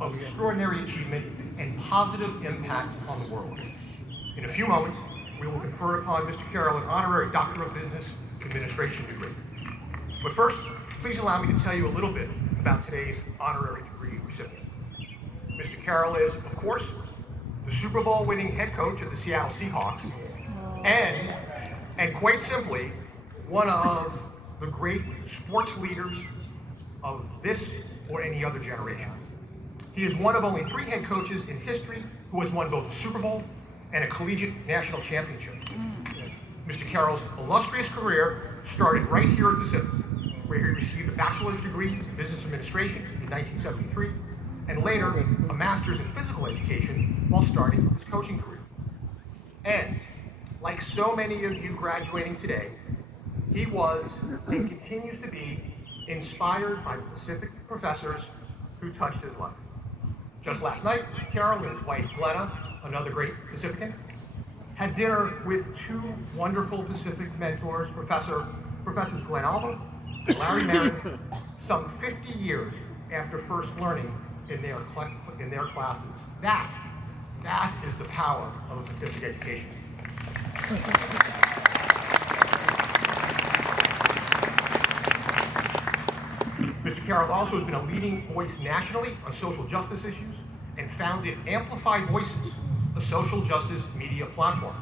of extraordinary achievement and positive impact on the world. In a few moments, we will confer upon Mr. Carroll an honorary Doctor of Business Administration degree. But first, please allow me to tell you a little bit about today's honorary degree recipient. Mr. Carroll is, of course, the Super Bowl winning head coach of the Seattle Seahawks, and quite simply, one of the great sports leaders of this or any other generation. He is one of only 3 head coaches in history who has won both a Super Bowl and a collegiate national championship. Mr. Carroll's illustrious career started right here at Pacific, where he received a bachelor's degree in business administration in 1973, and later a master's in physical education while starting his coaching career. And like so many of you graduating today, he was and continues to be inspired by the Pacific professors who touched his life. Just last night, Mr. Carroll and his wife Glenna, another great Pacifican, had dinner with 2 wonderful Pacific mentors, Professors Glenn Alba and Larry Merritt, some 50 years after first learning in their classes. That is the power of a Pacific education. Mr. Carroll also has been a leading voice nationally on social justice issues and founded Amplify Voices, a social justice media platform.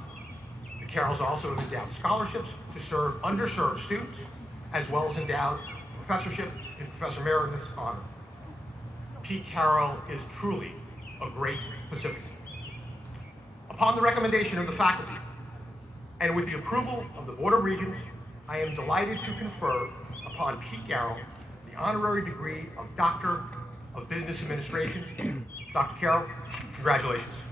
The Carrolls also have endowed scholarships to serve underserved students, as well as endowed professorship in Professor Emeritus honor. Pete Carroll is truly a great Pacifican. Upon the recommendation of the faculty, and with the approval of the Board of Regents, I am delighted to confer upon Pete Carroll the honorary degree of Doctor of Business Administration. Dr. Carroll, congratulations.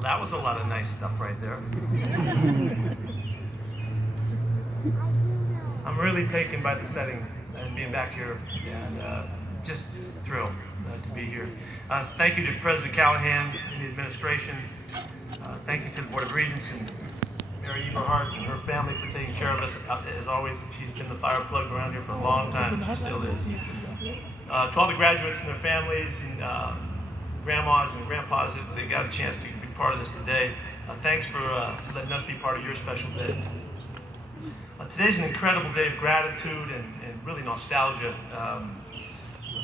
That was a lot of nice stuff right there. I'm really taken by the setting and being back here, and just thrilled to be here. Thank you to President Callahan and the administration. Thank you to the Board of Regents and Mary Eberhardt and her family for taking care of us. As always, she's been the fire plug around here for a long time, and she still is. To all the graduates and their families and grandmas and grandpas that got a chance to be part of this today, thanks for letting us be part of your special day. Today's an incredible day of gratitude and really nostalgia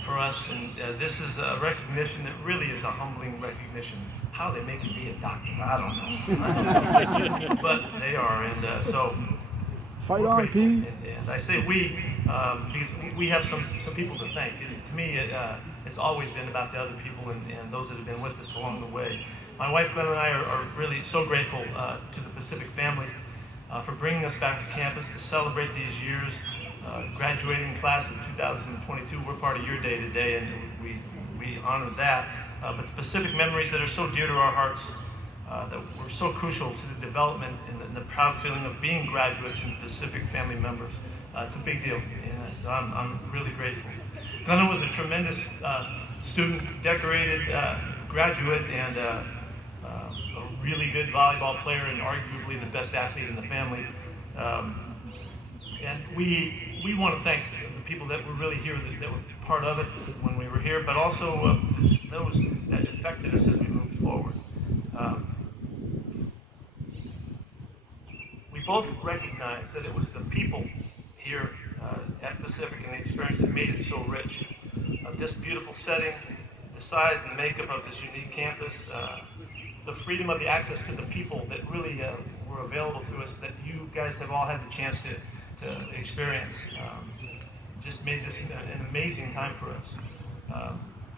for us, and this is a recognition that really is a humbling recognition. How they make it be a doctor, I don't know. But they are, and so fight on, Pete. And I say we, because we have some people to thank. To me, it's always been about the other people and those that have been with us along the way. My wife Glenn and I are really so grateful to the Pacific family for bringing us back to campus to celebrate these years. Graduating class of 2022, we're part of your day today, and we honor that. But the Pacific memories that are so dear to our hearts, that were so crucial to the development and the proud feeling of being graduates and Pacific family members. It's a big deal, and I'm really grateful. Glenn was a tremendous student, decorated graduate, and a really good volleyball player, and arguably the best athlete in the family. And we want to thank the people that were really here, that were part of it when we were here, but also those that affected us as we moved forward. We both recognize that it was the people here at Pacific and the experience that made it so rich. This beautiful setting, the size and the makeup of this unique campus, the freedom of the access to the people that really were available to us, that you guys have all had the chance to experience, just made this an amazing time for us.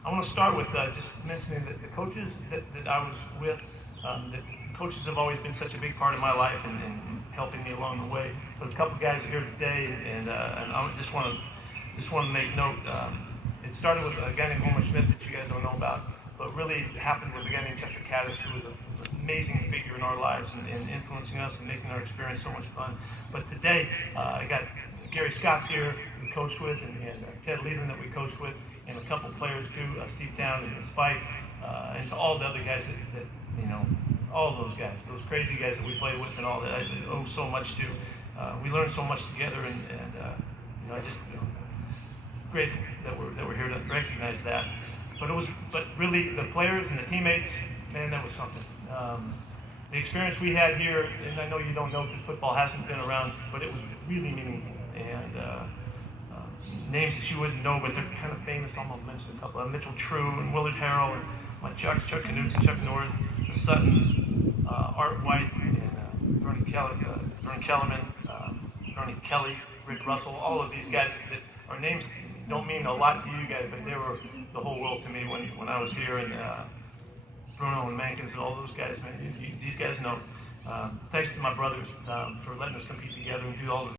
I want to start with just mentioning that the coaches that I was with, that coaches have always been such a big part of my life and helping me along the way. But a couple guys are here today, and I just want to make note. It started with a guy named Homer Smith that you guys don't know about, but really it happened with a guy named Chester Caddis, who was an amazing figure in our lives and influencing us and making our experience so much fun. But today, I got Gary Scott's here, we coached with, and Ted Liederman that we coached with, and a couple players too, Steve Town and Spike, and to all the other guys that all those guys, those crazy guys that we play with and all that, I owe so much to. We learned so much together, and I just grateful that we're here to recognize that. But really the players and the teammates, man, that was something. The experience we had here, and I know you don't know because football hasn't been around, but it was really meaningful. And names that you wouldn't know, but they're kind of famous. Almost mentioned a couple. Mitchell True and Willard Harrell, and my Chuck Knudsen, Chuck North, the Suttons, Art White, and Vernon Kellerman, Vernon Kelly, Rick Russell. All of these guys that our names don't mean a lot to you guys, but they were the whole world to me when I was here. And Bruno and Mankins and all those guys, man, these guys know. Thanks to my brothers for letting us compete together and do all the